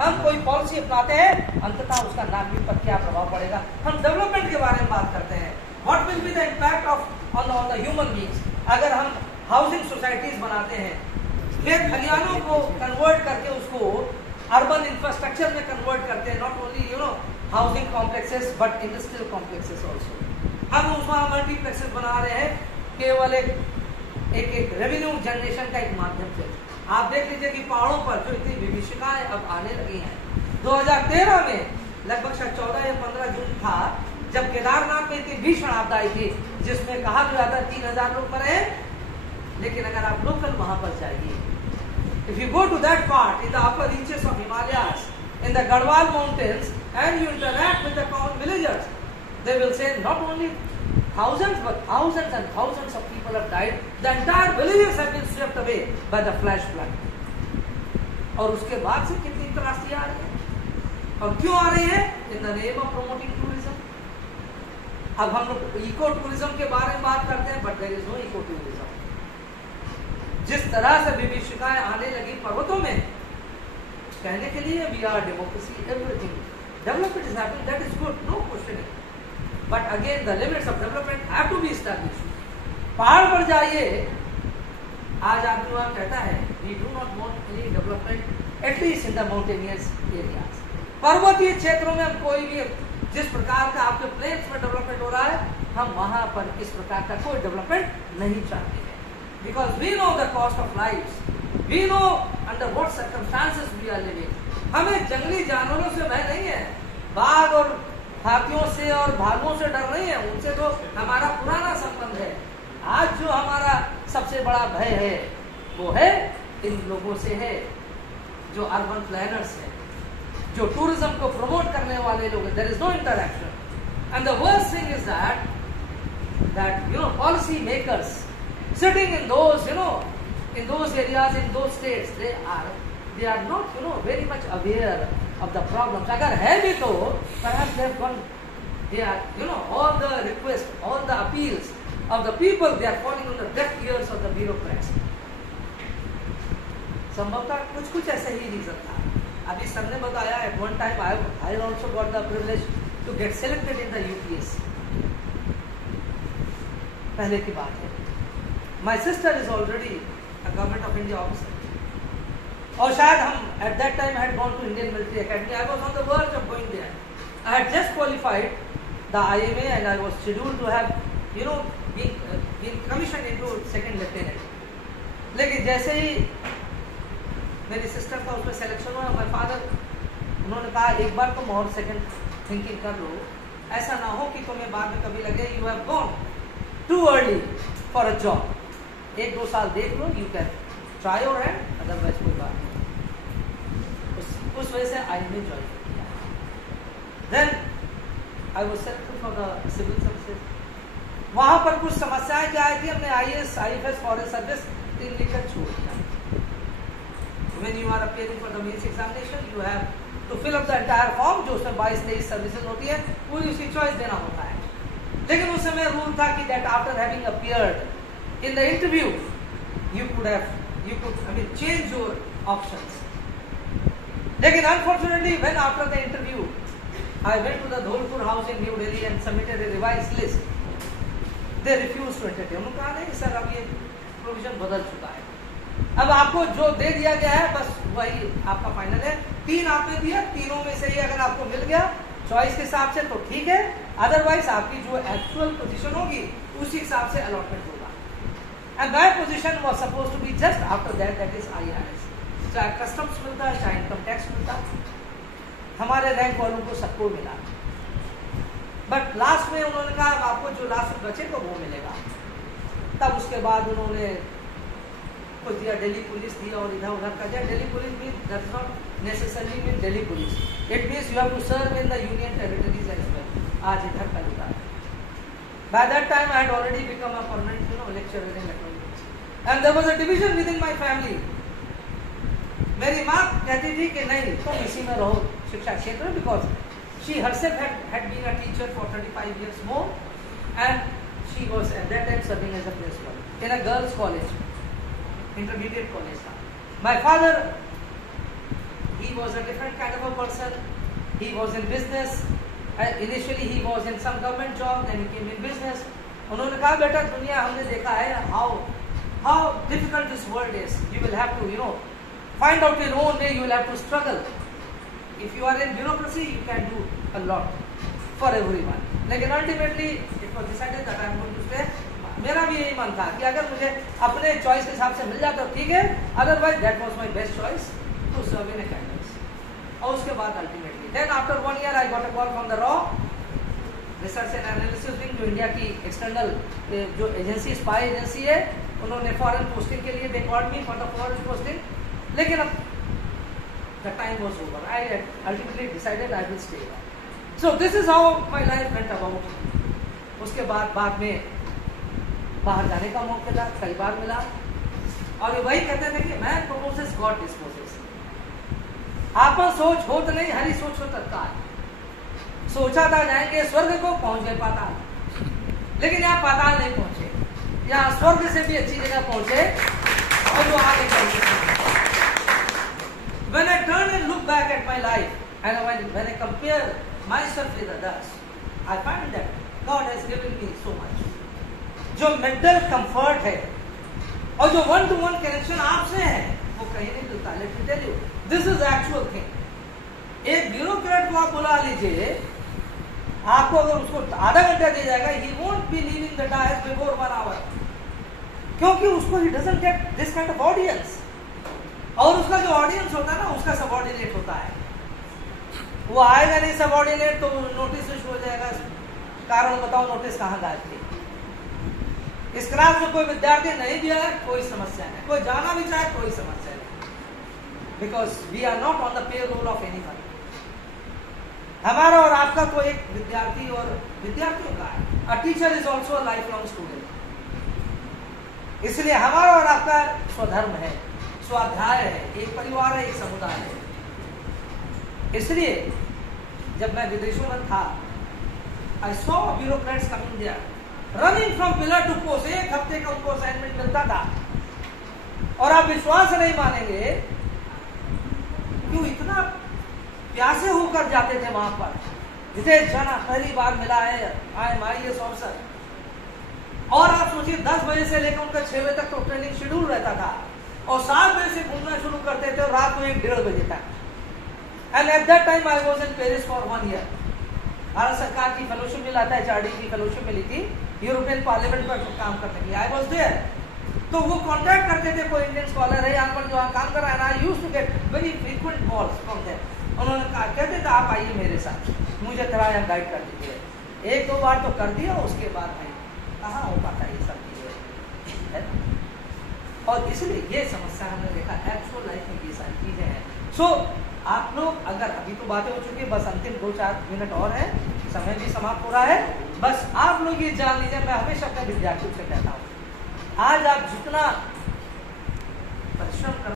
हम कोई पॉलिसी अपनाते हैं, अंततः उसका नागरिक पर क्या प्रभाव पड़ेगा। हम डेवलपमेंट के बारे में बात करते हैं, what will be the impact of on the human beings. अगर हम हाउसिंग सोसाइटीज बनाते हैं, खेत खलिहानों को कन्वर्ट करके उसको अर्बन इंफ्रास्ट्रक्चर में कन्वर्ट करते हैं, not only housing complexes but industrial complexes also. हम उसमें मल्टीप्लेक्सेस बना रहे हैं केवल एक रेवेन्यू जनरेशन का एक माध्यम से। आप देख लीजिए कि पहाड़ों पर जो इतनी विभीषिकाएं अब आने लगी हैं। 2013 में लगभग 14 या 15 जून था जब केदारनाथ में इतनी भीषण आपदा आई थी, जिसमें कहा गया था 3000 लोग मरे। लेकिन अगर आप लोकल वहां पर जाइए, if you go to that part in the upper reaches of Himalayas, in the Garhwal mountains, and you interact with the common villagers, they will say not only thousands but thousands and thousands of people have died. The entire villages have been swept away by the flash flood. और उसके बाद से कितनी त्रासदी आ रही है और क्यों आ रही है? In the name of promoting tourism. अब हम लोग इको टूरिज्म के बारे में बात करते हैं, but there is no eco tourism. जिस तरह से विभीषिकाएं आने लगी पर्वतों में, कहने के लिए we are democracy, everything development is happening, that is good, no question. But again the limits of development have to be established. पहाड़ पर जाइए, आज आदमी वहां कहता है we do not want any development at least in the mountainous areas. पर्वतीय क्षेत्रों में हम कोई भी जिस प्रकार का आपके प्लेन्स में डेवलपमेंट हो रहा है, हम वहां पर इस प्रकार का कोई डेवलपमेंट नहीं चाहते हैं। Because we know the cost of life, we know under what circumstances we are living. हमें जंगली जानवरों से भय नहीं है, बाघ और हाथियों से और भालुओं से डर नहीं है, उनसे तो हमारा पुराना संबंध है। आज जो हमारा सबसे बड़ा भय है वो है इन लोगों से है, जो अर्बन प्लानर्स हैं, जो टूरिज्म को प्रमोट करने वाले लोग हैं। There is no interaction and the worst thing is that policy makers sitting in those in those areas, in those states, they are not very much aware of the problems. अगर है भी तो perhaps they have gone, they are all the requests, all the appeals of the people, they are falling on the deaf ears of the bureaucrats. संभवतः कुछ ऐसा ही reason था। अभी sir ने बताया at one time I also got the privilege to get selected in the UPSC. पहले की बात है। My sister is already a Government of India officer. और शायद हम at that time had gone to Indian Military Academy. I was on the verge of going there. I had just qualified the IMA and I was scheduled to have been commissioned into second lieutenant. लेकिन जैसे ही मेरी sister का उसमें selection हुआ, my father उन्होंने कहा एक बार तुम और सेकंड थिंकिंग कर लो, ऐसा ना हो कि तुम्हें बाद में कभी लगे you have gone too early for a job. 1-2 साल देख लो, you can try your hand, otherwise कोई बात नहीं। उस वजह से आई में ज्वाइन किया। Then I was selected for the civil services. वहां पर कुछ समस्याएं क्या आई थी, हमने IAS, IFS, फॉरेस्ट सर्विस 3 लिखकर छोड़ दिया। When you are appearing for the mains examination you have to fill up the entire form, जो उसमें 22-23 सर्विसेज होती है, पूरी उसकी चॉइस देना होता है। लेकिन उस समय रूल था कि that after having appeared in the interview you could change your options. Lekin unfortunately when after the interview I went to the Dholpur house in New Delhi and submitted a revised list, they refused to entertain. उन्होंने कहा नहीं sir अब ये provision बदल चुका है, अब आपको जो दे दिया गया है बस वही आपका फाइनल है। 3 आपने दिया, तीनों में से ही अगर आपको मिल गया चॉइस के हिसाब से तो ठीक है, अदरवाइज आपकी जो एक्चुअल पोजीशन होगी उसी हिसाब से अलॉटमेंट होगा। And my position was supposed to be just after that, that is IRS. चाहे कस्टम्स मिलता है, चाहे इनकम टैक्स मिलता है, हमारे रैंक वालों को सबको मिला। बट लास्ट में उन्होंने कहा आपको जो लास्ट में बचे तो वो मिलेगा। तब उसके बाद उन्होंने कुछ दिया, दिल्ली पुलिस दिया और इधर उधर का दिया। दिल्ली पुलिस भी does not necessarily mean Delhi police, it means you have to serve in the union territories as well. आज इधर का होता है। By that time I had already become a permanent lecturer in economics, and there was a division within my family. मेरी माँ कहती थी कि नहीं तुम इसी में रहो शिक्षा क्षेत्र में, because she herself had been a teacher for 35 years more, and she was at that time serving as a principal in a girls' college, intermediate college. My father, he was a different kind of a person. He was in business. Initially he was in some government job, then he came in business. उन्होंने कहा बेटा दुनिया हमने देखा है how difficult this world is. You will have to find out your own way. You will have to struggle. If you are in bureaucracy, you can do a lot for everyone. लेकिन ultimately it was decided that I am going to stay. मेरा भी यही मन था कि अगर मुझे अपने चॉइस के हिसाब से मिल जाता तो ठीक है, otherwise that was my best choice to serve in campus. और उसके बाद ultimately then after 1 year I got a call from the रॉ रिसर्च एंड एनालिसिस विंग, जो इंडिया की एक्सटर्नल जो एजेंसी स्पाई एजेंसी है, उन्होंने फॉरेन पोस्टिंग के लिए they called me for the foreign posting. लेकिन अब the time was over. I ultimately decided I will stay. So this is how my life went about. उसके बाद में बाहर जाने का मौका कई बार मिला, और वही कहते थे कि मैन प्रपोजेस गॉड डिस्पोजेस. आपन सोच होत नहीं, हरी सोच हो तत्काल. सोचा था जाएंगे स्वर्ग को, पहुंच गए पाताल. लेकिन यहाँ पाताल नहीं पहुंचे, यहाँ स्वर्ग से भी अच्छी जगह पहुंचे. और जो आगे चलते when I turn and look back at my life and when I compare myself with others, I find that God has given me so much. जो मेंटल कंफर्ट है और जो 1-to-1 कनेक्शन आपसे है वो कहीं नहीं मिलता. Let me tell you, this is actual thing. एक ब्यूरोक्रेट को आप बुला लीजिए, आपको अगर उसको आधा घंटा दिया जाएगा, he won't be leaving the dais before 1 hour, क्योंकि उसको he doesn't get this kind of audience. और उसका जो ऑडियंस होता है ना, उसका सबऑर्डिनेट होता है. वो आएगा नहीं सबऑर्डिनेट तो नोटिस इशू हो जाएगा. कारण बताओ, नोटिस कहाँ गायब थी. इस क्लास में कोई विद्यार्थी नहीं दिया है, कोई समस्या नहीं. कोई जाना भी चाहे, कोई समस्या नहीं. Because we are not on the payroll of anyone. हमारा और आपका तो एक विद्यार्थी और विद्यार्थियों का है. A teacher is also a life long student. इसलिए हमारा और आपका स्वधर्म है, स्वाध्याय है, एक परिवार है, एक समुदाय है. इसलिए जब मैं विदेशों में था, I saw bureaucrats coming there running from pillar to post. 1 हफ्ते का उनको असाइनमेंट मिलता था, और आप विश्वास नहीं मानेंगे क्यों इतना प्यासे होकर जाते थे वहां पर. विदेश जाना पहली बार मिला है, आई एम IAS ऑफिसर. और आप सोचिए 10 बजे से लेकर उनका 6 बजे तक तो ट्रेनिंग शेड्यूल रहता था, और 7 बजे से घूमना शुरू करते थे और रात को 1-1:30 बजे तक. And at that time I was in Paris for 1 year. Bharat सरकार की फेलोशिप मिला था, HRD की फेलोशिप मिली थी यूरोपियन पार्लियामेंट पर काम करने के लिए. I was there. तो वो कांटेक्ट करते थे, कोई इंडियन स्कॉलर है यहाँ पर जो काम कर रहा है. I used to get very frequent calls from there. उन्होंने कहा, कहते थे आप आइए मेरे साथ, मुझे थोड़ा यहाँ गाइड कर दीजिए. 1-2 बार तो कर दिया, उसके बाद भाई कहाँ हो पाता ये सब चीजें, है ना. और इसलिए ये समस्या हमने देखा एक्चुअल लाइफ में, ये सारी चीजें हैं. सो आप लोग, अगर अभी तो बातें हो चुकी है, बस अंतिम 2-4 मिनट और है, समय भी समाप्त हो रहा है. बस आप लोग ये जान लीजिए, मैं हमेशा अपने विद्यार्थियों से कहता हूँ, आज आप जितना परिश्रम कर